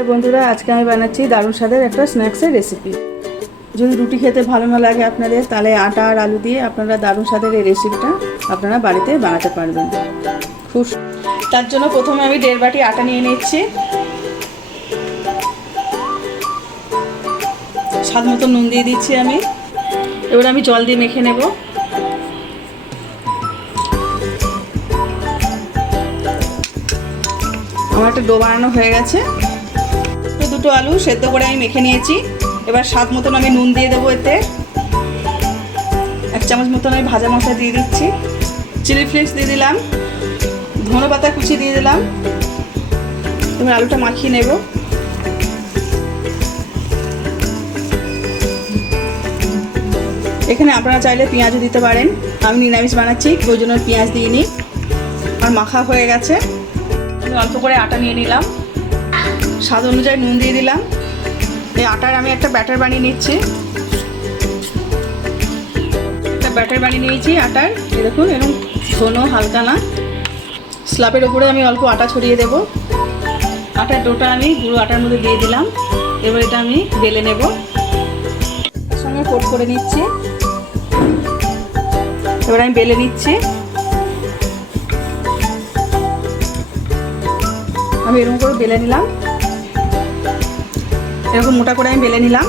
বন্ধুরা, আজকে আমি বানাচ্ছি দারুণ স্বাদের একটা স্ন্যাক্সের রেসিপি। যদি রুটি খেতে ভালো না লাগে আপনাদের, তাহলে আটা আর আলু দিয়ে আপনারা দারুণ স্বাদের এই রেসিপিটা আপনারা বাড়িতে বানাতে পারবেন। তার জন্য প্রথমে আমি 1.5 বাটি আটা নিয়ে নিচ্ছি। স্বাদ মতো নুন দিয়ে দিচ্ছি আমি। এবার আমি জল দিয়ে মেখে নেব। আমার একটা ডো বানানো হয়ে গেছে। দুটো আলু সেদ্ধ করে আমি মেখে নিয়েছি। এবার স্বাদ মতন আমি নুন দিয়ে দেবো। এতে 1 চামচ মতন আমি ভাজা মশলা দিয়ে দিচ্ছি। চিলি ফ্লেক্স দিয়ে দিলাম, ধনে পাতা কুচি দিয়ে দিলাম। এবার আলুটা মাখিয়ে নেব। এখানে আপনারা চাইলে পেঁয়াজও দিতে পারেন। আমি নিরামিষ বানাচ্ছি, ওই জন্য পেঁয়াজ দিইনি। আর মাখা হয়ে গেছে। আমি অল্প করে আটা নিয়ে নিলাম, স্বাদ অনুযায়ী নুন দিয়ে দিলাম। এই আটার আমি একটা ব্যাটার বানিয়ে নিচ্ছি। একটা ব্যাটার বানিয়ে নিয়েছি আটার। এই দেখুন, এরকম ঘন হালকা না। স্ল্যাবের ওপরে আমি অল্প আটা ছড়িয়ে দেব। আটার ডোটা আমি গুঁড়ো আটার মধ্যে দিয়ে দিলাম। এবার এটা আমি বেলে নেব। তার সঙ্গে কোট করে নিচ্ছি। এবার আমি বেলে নিচ্ছি। আমি এরকম করে বেলে নিলাম। এরকম মোটা করে আমি বেলে নিলাম।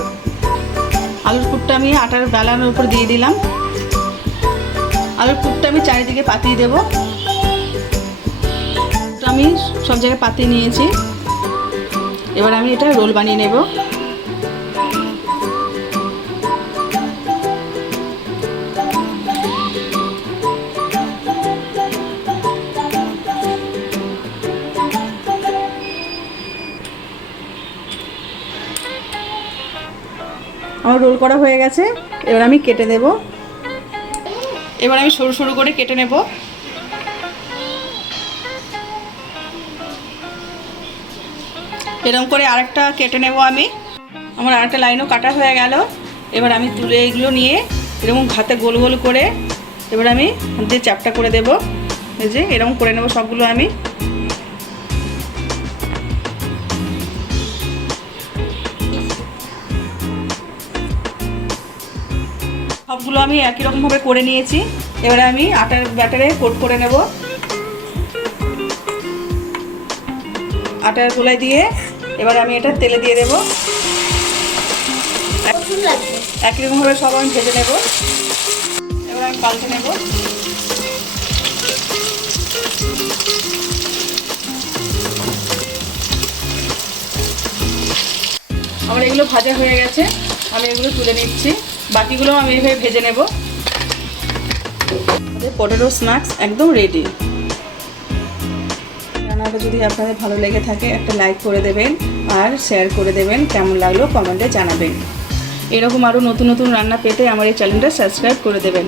আলুর পুরটা আমি আটার বেলানোর উপর দিয়ে দিলাম। আলুর পুরটা আমি চারিদিকে পাতিয়ে দেব। আমি সব জায়গায় পাতিয়ে নিয়েছি। এবার আমি এটা রোল বানিয়ে নেব। আমার রোল করা হয়ে গেছে। এবার আমি কেটে দেব। এবার আমি সরু সরু করে কেটে নেব। এরকম করে আরেকটা কেটে নেব আমি। আমার আরেকটা লাইনও কাটা হয়ে গেল। এবার আমি তুলে এগুলো নিয়ে এরকম হাতে গোল গোল করে এবার আমি হাত দিয়ে চ্যাপটা করে দেব। এই যে এরকম করে নেব সবগুলো আমি। সবগুলো আমি একই রকমভাবে করে নিয়েছি। এবারে আমি আটার ব্যাটারে কোট করে নেব। আটার গোলায় দিয়ে এবার আমি এটা তেলে দিয়ে দেব। একই রকমভাবে সব আমি ভেজে নেব। এবার আমি পাল্টে নেব। আমার এগুলো ভাজা হয়ে গেছে। আমি এগুলো তুলে নিচ্ছি। বাকিগুলো আমি এইভাবে ভেজে নেব। আমাদের পটেটো স্ন্যাক্স একদম রেডি। রান্নাটা যদি আপনাদের ভালো লেগে থাকে একটা লাইক করে দেবেন আর শেয়ার করে দেবেন। কেমন লাগলো কমেন্টে জানাবেন। এরকম আরও নতুন নতুন রান্না পেতে আমার এই চ্যানেলটা সাবস্ক্রাইব করে দেবেন।